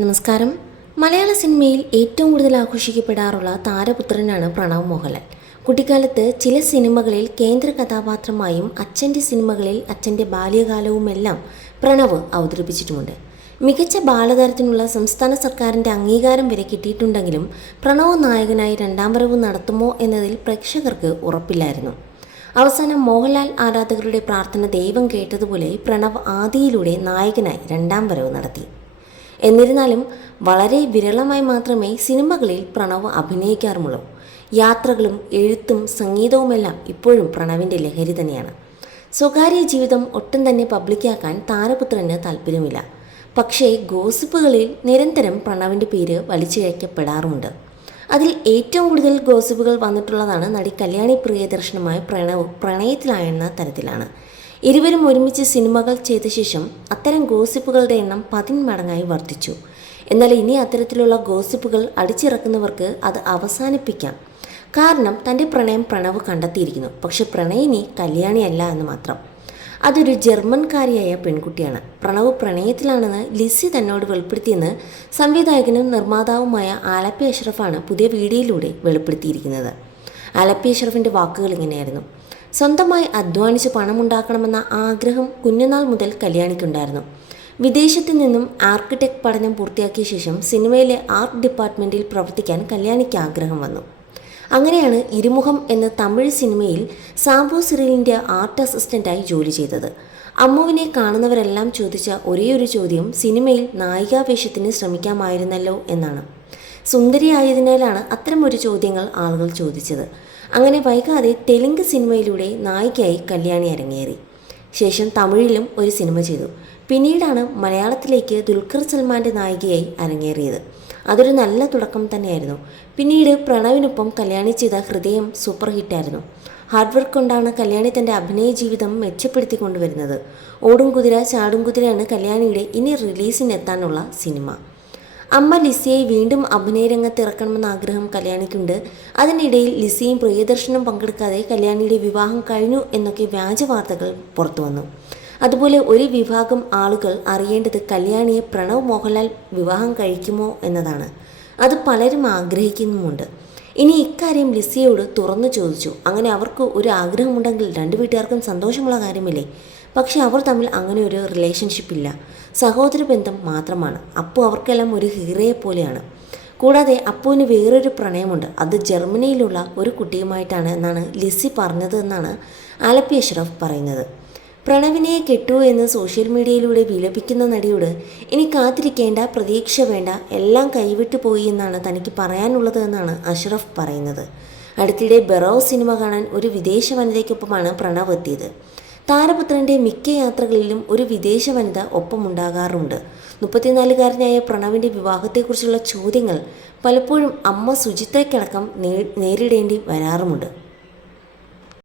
നമസ്കാരം. മലയാള സിനിമയിൽ ഏറ്റവും കൂടുതൽ ആഘോഷിക്കപ്പെടാറുള്ള താരപുത്രനാണ് പ്രണവ് മോഹൻലാൽ. കുട്ടിക്കാലത്ത് ചില സിനിമകളിൽ കേന്ദ്ര കഥാപാത്രമായും അച്ഛന്റെ സിനിമകളിൽ അച്ഛന്റെ ബാല്യകാലവുമെല്ലാം പ്രണവ് അവതരിപ്പിച്ചിട്ടുമുണ്ട്. മികച്ച ബാലതാരത്തിനുള്ള സംസ്ഥാന സർക്കാരിന്റെ അംഗീകാരം വരെ കിട്ടിയിട്ടുണ്ടെങ്കിലും പ്രണവ് നായകനായി രണ്ടാം വരവ് നടത്തുമോ എന്നതിൽ പ്രേക്ഷകർക്ക് ഉറപ്പില്ലായിരുന്നു. അവസാനം മോഹൻലാൽ ആരാധകരുടെ പ്രാർത്ഥന ദൈവം കേട്ടതുപോലെ പ്രണവ് ആദിയിലൂടെ നായകനായി രണ്ടാം വരവ് നടത്തി. എന്നിരുന്നാലും വളരെ വിരളമായി മാത്രമേ സിനിമകളിൽ പ്രണവ് അഭിനയിക്കാറുമുള്ളൂ. യാത്രകളും എഴുത്തും സംഗീതവുമെല്ലാം ഇപ്പോഴും പ്രണവിന്റെ ലഹരി തന്നെയാണ്. സ്വകാര്യ ജീവിതം ഒട്ടും തന്നെ പബ്ലിക്കാക്കാൻ താരപുത്രന് താല്പര്യമില്ല. പക്ഷേ ഗോസിപ്പുകളിൽ നിരന്തരം പ്രണവിന്റെ പേര് വലിച്ചിഴക്കപ്പെടാറുമുണ്ട് അതിൽ ഏറ്റവും കൂടുതൽ ഗോസിപ്പുകൾ വന്നിട്ടുള്ളതാണ് നടി കല്യാണി പ്രിയദർശനമായ പ്രണവ് പ്രണയത്തിലായെന്ന തരത്തിലാണ്. ഇരുവരും ഒരുമിച്ച് സിനിമകൾ ചെയ്ത ശേഷം അത്തരം ഗോസിപ്പുകളുടെ എണ്ണം പതിന്മടങ്ങായി വർദ്ധിച്ചു. എന്നാൽ ഇനി അത്തരത്തിലുള്ള ഗോസിപ്പുകൾ അടിച്ചിറക്കുന്നവർക്ക് അത് അവസാനിപ്പിക്കാം. കാരണം തന്റെ പ്രണയം പ്രണവ് കണ്ടെത്തിയിരിക്കുന്നു. പക്ഷെ പ്രണയിനി കല്യാണിയല്ല എന്ന് മാത്രം. അതൊരു ജർമ്മൻകാരിയായ പെൺകുട്ടിയാണ്. പ്രണവ് പ്രണയത്തിലാണെന്ന് ലിസി തന്നോട് വെളിപ്പെടുത്തിയെന്ന് സംവിധായകനും നിർമ്മാതാവുമായ ആലപ്പി അഷ്റഫാണ് പുതിയ വീഡിയോയിലൂടെ വെളിപ്പെടുത്തിയിരിക്കുന്നത്. ആലപ്പി അഷ്റഫിന്റെ വാക്കുകൾ ഇങ്ങനെയായിരുന്നു. സ്വന്തമായി അധ്വാനിച്ച് പണമുണ്ടാക്കണമെന്ന ആഗ്രഹം കുഞ്ഞുനാൾ മുതൽ കല്യാണിക്കുണ്ടായിരുന്നു. വിദേശത്ത് നിന്നും ആർക്കിടെക്ട് പഠനം പൂർത്തിയാക്കിയ ശേഷം സിനിമയിലെ ആർട്ട് ഡിപ്പാർട്ട്മെന്റിൽ പ്രവർത്തിക്കാൻ കല്യാണിക്ക് ആഗ്രഹം വന്നു. അങ്ങനെയാണ് ഇരുമുഖം എന്ന തമിഴ് സിനിമയിൽ സാബു സിറിലിന്റെ ആർട്ട് അസിസ്റ്റന്റായി ജോലി ചെയ്തത്. അമ്മുവിനെ കാണുന്നവരെല്ലാം ചോദിച്ച ഒരേയൊരു ചോദ്യം സിനിമയിൽ നായികാവേഷത്തിന് ശ്രമിക്കാമായിരുന്നല്ലോ എന്നാണ്. സുന്ദരിയായതിനാലാണ് അത്തരമൊരു ചോദ്യങ്ങൾ ആളുകൾ ചോദിച്ചത്. അങ്ങനെ വൈകാതെ തെലുങ്ക് സിനിമയിലൂടെ നായികയായി കല്യാണി അരങ്ങേറി. ശേഷം തമിഴിലും ഒരു സിനിമ ചെയ്തു. പിന്നീടാണ് മലയാളത്തിലേക്ക് ദുൽഖർ സൽമാന്റെ നായികയായി അരങ്ങേറിയത്. അതൊരു നല്ല തുടക്കം തന്നെയായിരുന്നു. പിന്നീട് പ്രണവിനൊപ്പം കല്യാണി ചെയ്ത ഹൃദയം സൂപ്പർ ഹിറ്റായിരുന്നു. ഹാർഡ് വർക്ക് കൊണ്ടാണ് കല്യാണി തന്റെ അഭിനയ ജീവിതം മെച്ചപ്പെടുത്തി കൊണ്ടുവരുന്നത്. ഓടും കുതിര ചാടും കുതിരയാണ് കല്യാണിയുടെ ഇനി റിലീസിനെത്താനുള്ള സിനിമ. അമ്മ ലിസിയെ വീണ്ടും അഭിനയ രംഗത്ത് ഇറക്കണമെന്ന ആഗ്രഹം കല്യാണിക്കുണ്ട്. അതിനിടയിൽ ലിസിയും പ്രിയദർശനും പങ്കെടുക്കാതെ കല്യാണിയുടെ വിവാഹം കഴിഞ്ഞു എന്നൊക്കെ വ്യാജ വാർത്തകൾ പുറത്തു വന്നു അതുപോലെ ഒരു വിഭാഗം ആളുകൾ അറിയേണ്ടത് കല്യാണിയെ പ്രണവ് മോഹൻലാൽ വിവാഹം കഴിക്കുമോ എന്നതാണ്. അത് പലരും ആഗ്രഹിക്കുന്നുമുണ്ട്. ഇനി ഇക്കാര്യം ലിസിയോട് തുറന്നു ചോദിച്ചു. അങ്ങനെ അവർക്ക് ഒരു ആഗ്രഹമുണ്ടെങ്കിൽ രണ്ടു വീട്ടുകാർക്കും സന്തോഷമുള്ള കാര്യമില്ലേ? പക്ഷെ അവർ തമ്മിൽ അങ്ങനെ ഒരു റിലേഷൻഷിപ്പ് ഇല്ല. സഹോദര ബന്ധം മാത്രമാണ്. അപ്പു അവർക്കെല്ലാം ഒരു ഹീറയെ പോലെയാണ്. കൂടാതെ അപ്പുവിന് വേറൊരു പ്രണയമുണ്ട്. അത് ജർമ്മനിയിലുള്ള ഒരു കുട്ടിയുമായിട്ടാണ് എന്നാണ് ലിസി പറഞ്ഞത് എന്നാണ് ആലപ്പി അഷ്റഫ് പറയുന്നത്. പ്രണവിനെ കെട്ടു എന്ന് സോഷ്യൽ മീഡിയയിലൂടെ വിലപിക്കുന്ന നടിയോട് ഇനി കാത്തിരിക്കേണ്ട പ്രതീക്ഷ വേണ്ട എല്ലാം കൈവിട്ടു പോയി എന്നാണ് തനിക്ക് പറയാനുള്ളത് എന്നാണ് അഷ്റഫ് പറയുന്നത്. അടുത്തിടെ ബെറോ സിനിമ കാണാൻ ഒരു വിദേശ വനിതയ്ക്കൊപ്പമാണ് പ്രണവ് എത്തിയത്. താരപുത്രന്റെ മിക്ക യാത്രകളിലും ഒരു വിദേശ വനിത ഒപ്പമുണ്ടാകാറുണ്ട്. മുപ്പത്തിനാലുകാരനായ പ്രണവിന്റെ വിവാഹത്തെക്കുറിച്ചുള്ള ചോദ്യങ്ങൾ പലപ്പോഴും അമ്മ സുചിത്രയ്ക്കടക്കം നേരിടേണ്ടി വരാറുമുണ്ട്.